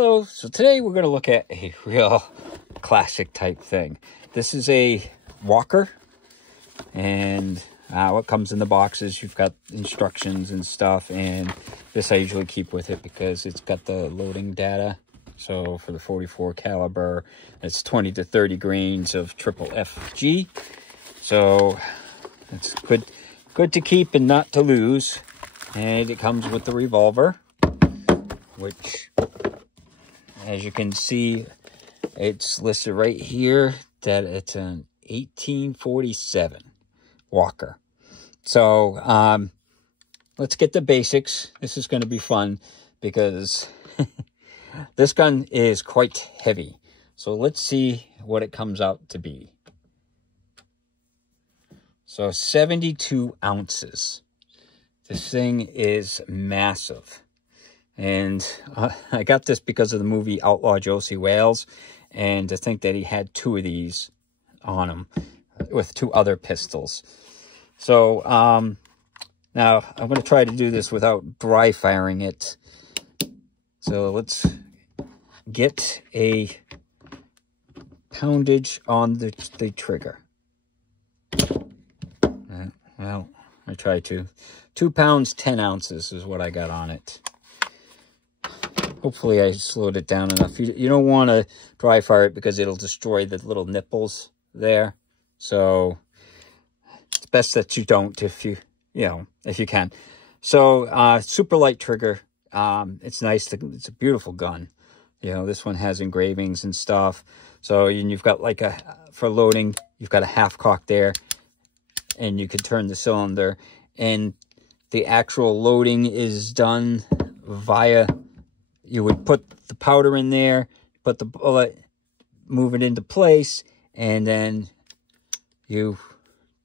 Hello, so today we're going to look at a real classic type thing. This is a walker, and what comes in the box is you've got instructions and stuff, and this I usually keep with it because it's got the loading data. So for the 44 caliber, it's 20 to 30 grains of triple FG. So it's good to keep and not to lose. And it comes with the revolver, which, as you can see, it's listed right here that it's an 1847 Walker. So let's get the basics. This is going to be fun because this gun is quite heavy. So let's see what it comes out to be. So 72 ounces. This thing is massive. And I got this because of the movie Outlaw Josie Wales. And to think that he had two of these on him with two other pistols. So now I'm going to try to do this without dry firing it. So let's get a poundage on the trigger. Well, I try to. 2 pounds, 10 ounces is what I got on it. Hopefully I slowed it down enough. You don't want to dry fire it because it'll destroy the little nipples there. So it's best that you don't if you can. So super light trigger. It's nice. It's a beautiful gun. You know, this one has engravings and stuff. So you've got like for loading, you've got a half cock there. And you could turn the cylinder. And the actual loading is done via, you would put the powder in there, put the bullet, move it into place, and then you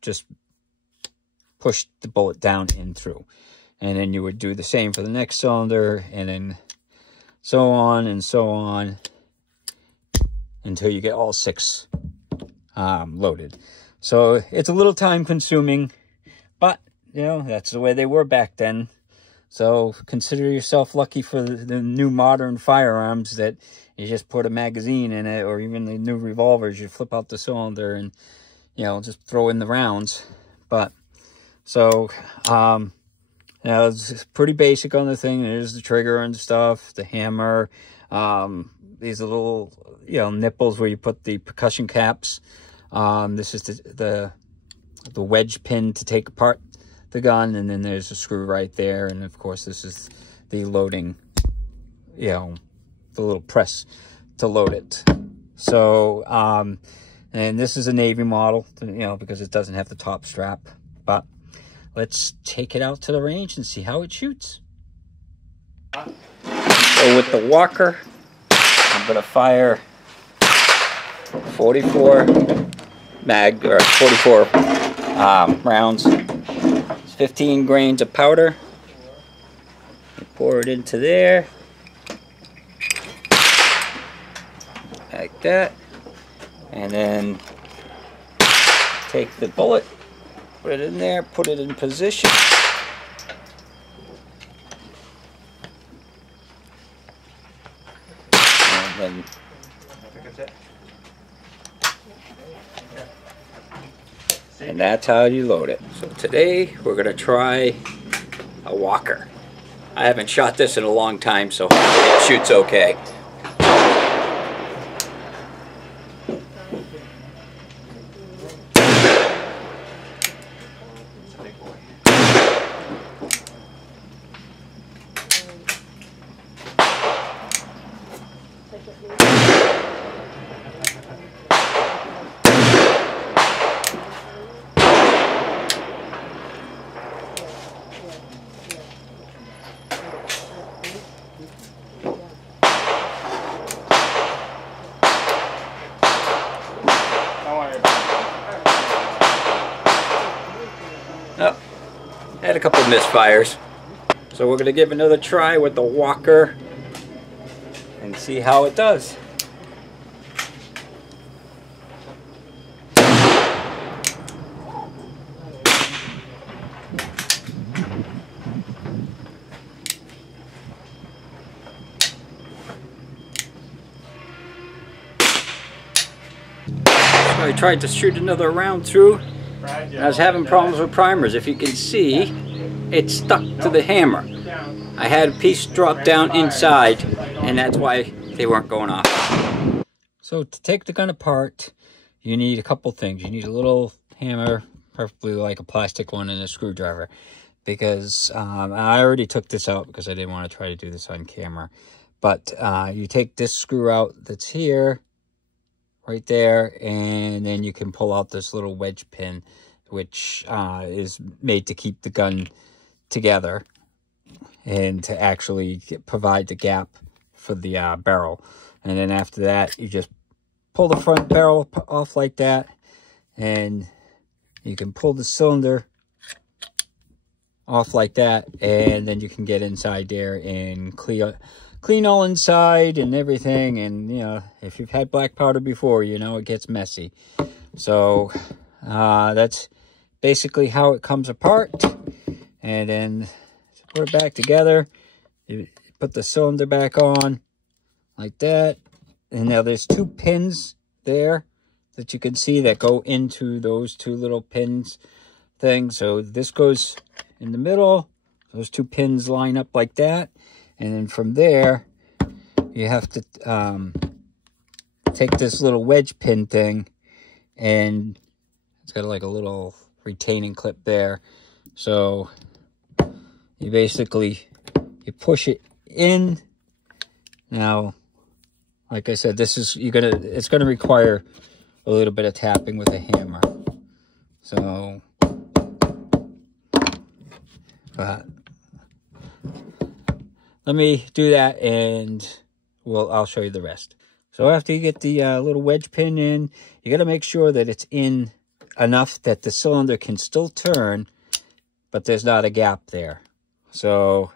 just push the bullet down and through. And then you would do the same for the next cylinder, and then so on and so on until you get all 6 loaded. So it's a little time consuming, but you know, that's the way they were back then. So consider yourself lucky for the new modern firearms that you just put a magazine in it, or even the new revolvers, you flip out the cylinder and, you know, just throw in the rounds. But so, now it's pretty basic on the thing. There's the trigger and stuff, the hammer, these little, you know, nipples where you put the percussion caps. This is the wedge pin to take apart the gun, and then there's a screw right there, and of course this is the loading, you know, the little press to load it. So and this is a Navy model, you know, because it doesn't have the top strap. But let's take it out to the range and see how it shoots. So with the Walker, I'm gonna fire 44 mag, or 44 rounds. 15 grains of powder. You pour it into there like that, and then take the bullet, put it in there, put it in position, and then and that's how you load it. So today we're going to try a Walker. I haven't shot this in a long time, so hopefully it shoots okay. Oh, had a couple of misfires. So we're going to give another try with the Walker and see how it does. I tried to shoot another round through, and I was having problems with primers. If you can see, it stuck to the hammer. I had a piece drop down inside, and that's why they weren't going off. So to take the gun apart, you need a couple things. You need a little hammer, preferably like a plastic one, and a screwdriver. Because I already took this out because I didn't want to try to do this on camera. But you take this screw out that's here, right there, and then you can pull out this little wedge pin, which is made to keep the gun together and to actually provide the gap for the barrel. And then after that, you just pull the front barrel off like that, and you can pull the cylinder off like that, and then you can get inside there and clean all inside and everything. And you know, if you've had black powder before, you know it gets messy. So that's basically how it comes apart. And then put it back together, you put the cylinder back on like that, and now there's two pins there that you can see that go into those two little pins things. So this goes in the middle, those two pins line up like that, and then from there you have to take this little wedge pin thing, and it's got like a little retaining clip there. So you basically, you push it in. Now, like I said, this is, it's gonna require a little bit of tapping with a hammer. So, let me do that, and I'll show you the rest. So after you get the little wedge pin in, you got to make sure that it's in enough that the cylinder can still turn, but there's not a gap there. So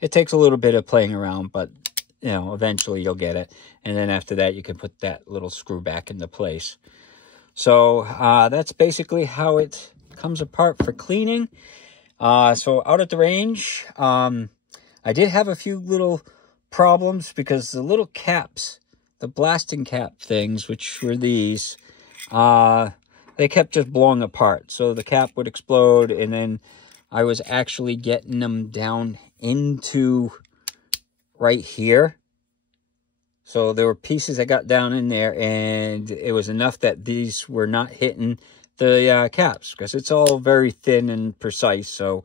it takes a little bit of playing around, but you know, eventually you'll get it. And then after that, you can put that little screw back into place. So that's basically how it comes apart for cleaning. So out at the range, I did have a few little problems because the little caps, the blasting cap things, which were these, they kept just blowing apart. So the cap would explode, and then I was actually getting them down into right here. So there were pieces that got down in there, and it was enough that these were not hitting the caps, because it's all very thin and precise. So,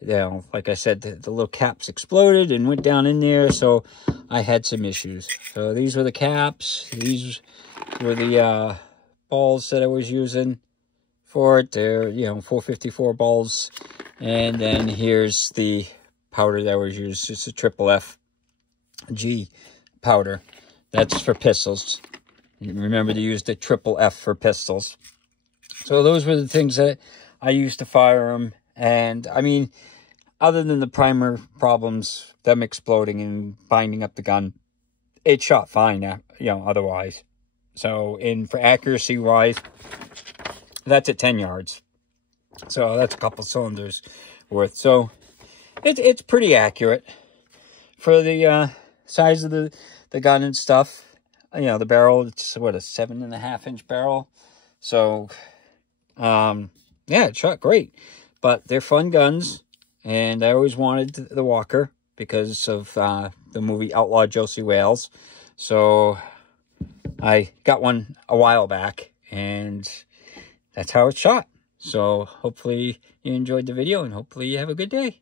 you know, like I said, the little caps exploded and went down in there, so I had some issues. So these were the caps. These were the balls that I was using for it. They're, you know, 454 balls. And then here's the powder that was used. It's a triple FG powder. That's for pistols. Remember to use the triple F for pistols. So those were the things that I used to fire them. And I mean, other than the primer problems, them exploding and binding up the gun, it shot fine, you know, otherwise. So for accuracy wise, that's at 10 yards. So that's a couple cylinders worth. So it's pretty accurate for the size of the gun and stuff. You know, the barrel, it's what, a 7.5-inch barrel. So yeah, it shot great. But they're fun guns, and I always wanted the Walker because of the movie Outlaw Josie Wales. So I got one a while back, and that's how it shot. So hopefully you enjoyed the video, and hopefully you have a good day.